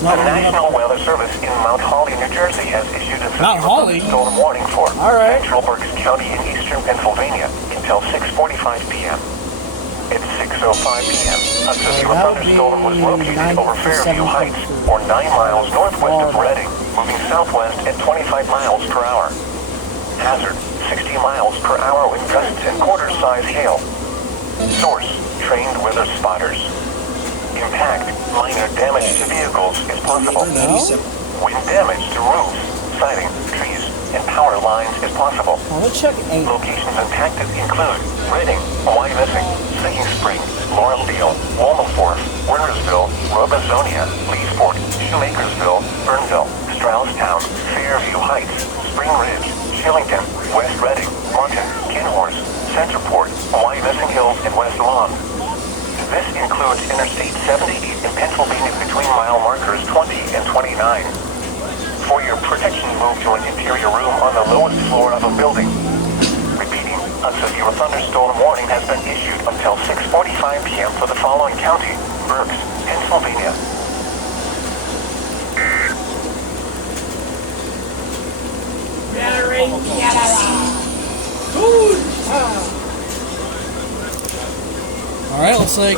is not The warming National up. Weather Service in Mount Holly, New Jersey has issued a Mount Holly? thunderstorm warning for All right. central Berks County in eastern Pennsylvania until 6:45 p.m. At 6:05 p.m., a severe that would thunderstorm was be located 90 over to Fairview 75 Heights, for or 9 miles northwest of Florida. Reading, moving southwest at 25 miles per hour. Hazard, 60 miles per hour with gusts and quarter-size hail. Source, trained weather spotters. Impact, minor damage to vehicles is possible. Wind damage to roofs, siding, trees, and power lines is possible. Now let's check 8. Locations impacted include Reading, Wyomissing, Sinking Spring, Laureldale, Waldorf, Wintersville, Robesonia, Leesport, Shoemakersville, Burnville, Strausstown, Fairview Heights, Spring Ridge, Shillington, West Reading, Martin, Kinhorse, Centerport, Wyomissing Hills, and West Lawn. This includes Interstate 78 in Pennsylvania between mile markers 20 and 29. For your protection, move to an interior room on the lowest floor of a building. Repeating, a severe thunderstorm warning has been issued until 6:45 p.m. for the following county: Berks, Pennsylvania. Alright, looks like